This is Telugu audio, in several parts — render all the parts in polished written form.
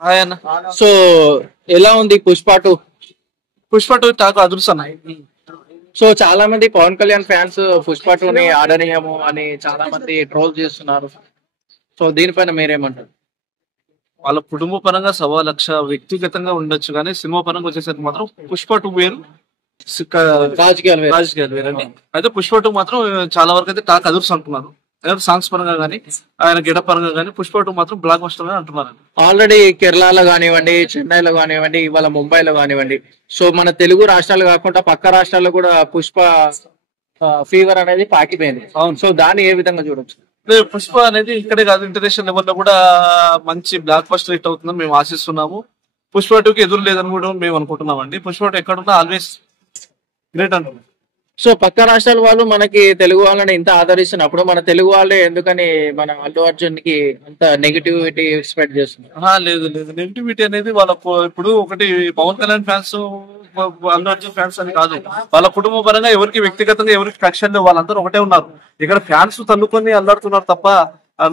ఆయన సో ఎలా ఉంది పుష్ప 2? పుష్ప 2 టాక్ అదురుస్తున్నాయి. సో చాలా మంది పవన్ కళ్యాణ్ ఫ్యాన్స్ పుష్ప 2ని ఆడనీయము అని చాలా మంది ట్రోల్ చేస్తున్నారు. సో దీనిపైన మీరేమంటారు? వాళ్ళ కుటుంబ పరంగా 1,00,000 వ్యక్తిగతంగా ఉండొచ్చు కానీ సినిమా పరంగా వచ్చేసరికి మాత్రం పుష్ప 2 వేరు, రాజకీయాలు వేరు. రాజకీయాలు వేరండి. అయితే పుష్ప 2 మాత్రం చాలా వరకు అయితే టాక్ అదుర్స్ అంటున్నారు. సాంగ్స్ పరంగా కానీ ఆయన గెటప్ పరంగా కానీ పుష్ప 2 మాత్రం బ్లాక్ బస్టర్ అని అంటున్నారు. ఆల్రెడీ కేరళలో కానివ్వండి, చెన్నైలో కానివ్వండి, ఇవాళ ముంబైలో కానివ్వండి, సో మన తెలుగు రాష్ట్రాలు కాకుండా పక్క రాష్ట్రాల్లో కూడా పుష్ప ఫీవర్ అనేది పాకిపోయింది. అవును. సో దాన్ని ఏ విధంగా చూడొచ్చు? పుష్ప అనేది ఇక్కడే కాదు, ఇంటర్నేషనల్ లెవెల్ లో కూడా మంచి బ్లాక్ బస్టర్ హిట్ అవుతుందని మేము ఆశిస్తున్నాము. పుష్ప 2కి ఎదురు లేదని కూడా మేము అనుకుంటున్నాం అండి. పుష్ప 2 ఎక్కడున్నా ఆల్వేస్ గ్రేట్ అంటున్నాం. సో పక్క రాష్ట్రాల వాళ్ళు మనకి తెలుగు వాళ్ళని ఇంత ఆదరిస్తున్నప్పుడు మన తెలుగు వాళ్ళే ఎందుకని మన అల్లు అర్జున్ కి అంత నెగిటివిటీ స్ప్రెడ్ చేస్తున్నారు? లేదు లేదు, నెగిటివిటీ అనేది వాళ్ళకు ఇప్పుడు ఒకటి పవన్ కళ్యాణ్ ఫ్యాన్స్, అల్లు అర్జున్ ఫ్యాన్స్ అని కాదు, వాళ్ళ కుటుంబ పరంగా ఎవరికి వ్యక్తిగతంగా ఎవరికి కక్షలు వాళ్ళందరూ ఒకటే ఉన్నారు. ఇక్కడ ఫ్యాన్స్ తన్నుకొని అల్లాడుతున్నారు తప్ప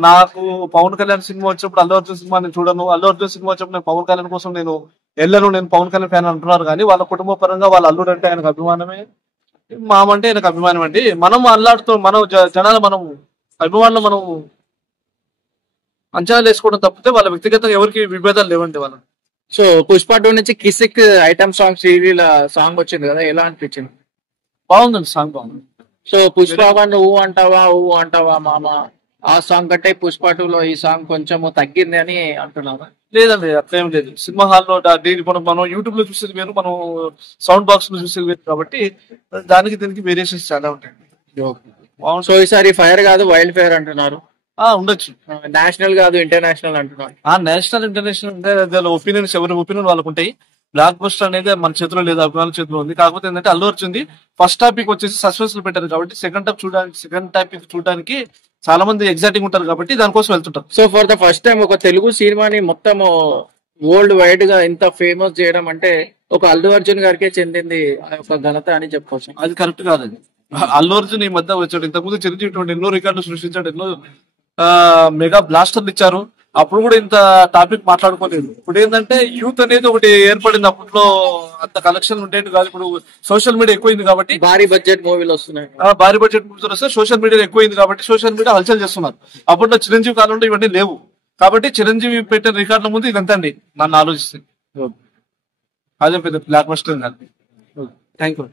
నాకు పవన్ కళ్యాణ్ సినిమా వచ్చినప్పుడు అల్లు అర్జున్ సినిమా నేను చూడను, అల్లు అర్జున్ సినిమా వచ్చినప్పుడు నేను పవన్ కళ్యాణ్ కోసం నేను వెళ్ళను, నేను పవన్ కళ్యాణ్ ఫ్యాన్ అంటున్నారు. కానీ వాళ్ళ కుటుంబ పరంగా వాళ్ళ అల్లుడు అంటే ఆయనకు అభిమానమే, మామంటే ఆయనకు అభిమానం అండి. మనం అల్లాడుతూ మనం జనాలు మనం అభిమానులు మనం అంచనాలు వేసుకోవడం తప్పితే వాళ్ళ వ్యక్తిగతంగా ఎవరికి విభేదాలు లేవండి వాళ్ళ. సో పుష్ప 2 నుంచి Kissik item song serial song వచ్చింది కదా, ఎలా అనిపించింది? బాగుందండి, సాంగ్ బాగుంది. సో పుష్ప 1 ఊ అంటావా మామ, ఆ సాంగ్ కంటే పుష్ప 2లో ఈ సాంగ్ కొంచెం తగ్గింది అని అంటున్నారు. లేదండి అట్లేం లేదు. సినిమా హాల్లో మనం యూట్యూబ్ లో చూసేది వేరు, మనం సౌండ్ బాక్స్ లో చూసేది వేరు కాబట్టి దానికి దీనికి వేరియేషన్స్ చాలా ఉంటాయి. సో ఈసారి ఫైర్ కాదు వైల్డ్ ఫైర్ అంటున్నారు. ఉండొచ్చు. నేషనల్ కాదు ఇంటర్నేషనల్ అంటున్నారు. నేషనల్ ఇంటర్నేషనల్ అంటే ఒపీనియన్స్ ఎవరి ఒపీనియన్ వాళ్ళకు ఉంటాయి. బ్లాక్ బస్టర్ అనేది మన చేతిలో లేదు, అభిమానుల చేతిలో ఉంది. కాకపోతే ఏంటంటే అల్లు అర్జున్ ఫస్ట్ టాపిక్ వచ్చేసి సస్పెన్స్ లో పెట్టారు కాబట్టి సెకండ్ టాపిక్ చూడడానికి చాలా మంది ఎగ్జైటింగ్ ఉంటారు కాబట్టి దానికోసం వెళ్తుంటారు. So for the first time ఒక తెలుగు సినిమాని మొత్తం వరల్డ్ వైడ్ గా ఇంత ఫేమస్ చేయడం అంటే ఒక అల్లు అర్జున్ గారికే చెందింది ఆ యొక్క ఘనత అని చెప్పుకోవచ్చు. అది కరెక్ట్ కాదండి. అల్లు అర్జున్ ఈ మధ్య వచ్చాడు, ఇంతకుముందు చిరంజీవి ఎన్నో రికార్డులు సృష్టించాడు, ఎన్నో మెగా బ్లాస్టర్లు ఇచ్చారు. అప్పుడు కూడా ఇంత టాపిక్ మాట్లాడుకోలేదు. ఇప్పుడు ఏంటంటే యూత్ అనేది ఒకటి ఏర్పడింది. అప్పట్లో అంత కలెక్షన్ ఉండేది కాదు. ఇప్పుడు సోషల్ మీడియా ఎక్కువైంది కాబట్టి భారీ బడ్జెట్ మూవీలు వస్తున్నాయి. భారీ బడ్జెట్ మూవీస్ వస్తే సోషల్ మీడియా ఎక్కువైంది కాబట్టి సోషల్ మీడియా హల్చల్ చేస్తున్నారు. అప్పట్లో చిరంజీవి కాలంలో ఇవన్నీ లేవు కాబట్టి చిరంజీవి పెట్టిన రికార్డుల ముందు ఇదంతా అండి నన్ను ఆలోచిస్తే అదే పెద్ద బ్లాక్ బస్టర్. Thank you.